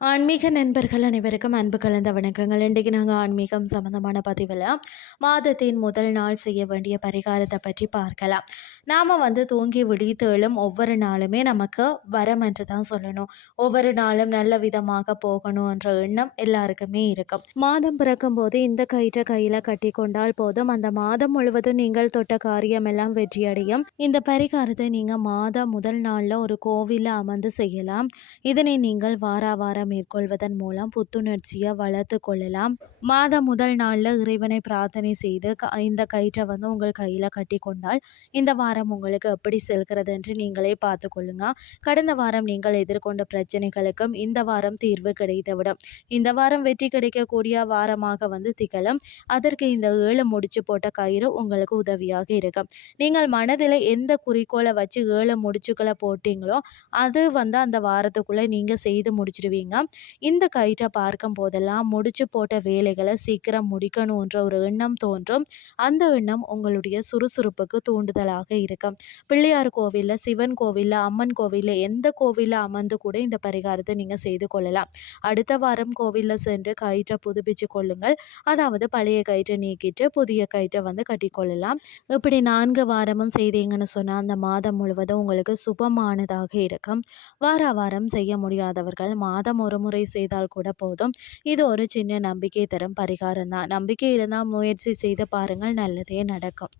ஆன்மீக நண்பர்கள் அனைவருக்கும் அன்பு கலந்த வணக்கங்கள். இன்றைக்கு நாங்கள் ஆன்மீகம் சம்மந்தமான பதிவில் மாதத்தின் முதல் நாள் செய்ய வேண்டிய பரிகாரத்தை பற்றி பார்க்கலாம். நாம் வந்து தூங்கி விழித்தேளும் ஒவ்வொரு நாளுமே நமக்கு வரம் என்று தான் சொல்லணும். ஒவ்வொரு நாளும் நல்ல விதமாக போகணுன்ற எண்ணம் எல்லாருக்குமே இருக்கும். மாதம் பிறக்கும் போது இந்த கயிற்றை கையில் கட்டி கொண்டால் போதும். அந்த மாதம் முழுவதும் நீங்கள் தொட்ட காரியம் எல்லாம் வெற்றியடையும். இந்த பரிகாரத்தை நீங்கள் மாதம் முதல் நாளில் ஒரு கோவிலில் அமர்ந்து செய்யலாம். இதனை நீங்கள் வார வாரம் மேற்கொள்வதன் மூலம் புத்துணர்ச்சியை வளர்த்து கொள்ளலாம். மாதம் முதல் நாளில் இறைவனை பிரார்த்தனை செய்து க இந்த கயிற்றை வந்து உங்கள் கையில் கட்டி கொண்டால் இந்த வாரம் உங்களுக்கு எப்படி செல்கிறது என்று நீங்களே பார்த்து கொள்ளுங்க. கடந்த வாரம் நீங்கள் எதிர்கொண்ட பிரச்சனைகளுக்கும் இந்த வாரம் தீர்வு கிடைத்துவிடும். இந்த வாரம் வெற்றி கிடைக்கக்கூடிய வாரமாக வந்து திகழும். அதற்கு இந்த ஏழு முடிச்சு போட்ட கயிறு உங்களுக்கு உதவியாக இருக்கும். நீங்கள் மனதில் எந்த குறிக்கோளை வச்சு ஏழு முடிச்சுக்களை போட்டிங்களோ அது வந்து அந்த வாரத்துக்குள்ளே நீங்கள் செய்து தான் இந்த கயிற்றை பார்க்கும் போதெல்லாம் முடிச்சு போட்ட வேலைகளை சீக்கிரம் முடிக்கணுன்ற ஒரு எண்ணம் தோன்றும். அந்த எண்ணம் உங்களுடைய சுறுசுறுப்புக்கு தூண்டுதலாக இருக்கும். பிள்ளையார் கோவிலில் சிவன் கோவிலில் அம்மன் கோவிலில் எந்த கோவிலில் அமர்ந்து கூட இந்த பரிகாரத்தை நீங்கள் செய்து கொள்ளலாம். அடுத்த வாரம் கோவிலில் சென்று கயிற்றை புதுப்பிச்சு கொள்ளுங்கள். அதாவது பழைய கயிற்றை நீக்கிட்டு புதிய கயிற்றை வந்து கட்டிக்கொள்ளலாம் இப்படி நான்கு வாரமும் செய்தீங்கன்னு சொன்னால் அந்த மாதம் முழுவதும் உங்களுக்கு சுபமானதாக இருக்கும். வார வாரம் செய்ய முடியாதவர்கள் மாதம் ஒரு முறை செய்தால் கூட போதும். இது ஒரு சின்ன நம்பிக்கை தரும் பரிகாரம் தான் நம்பிக்கை இருந்தால் முயற்சி செய்து பாருங்கள் நல்லதே நடக்கும்.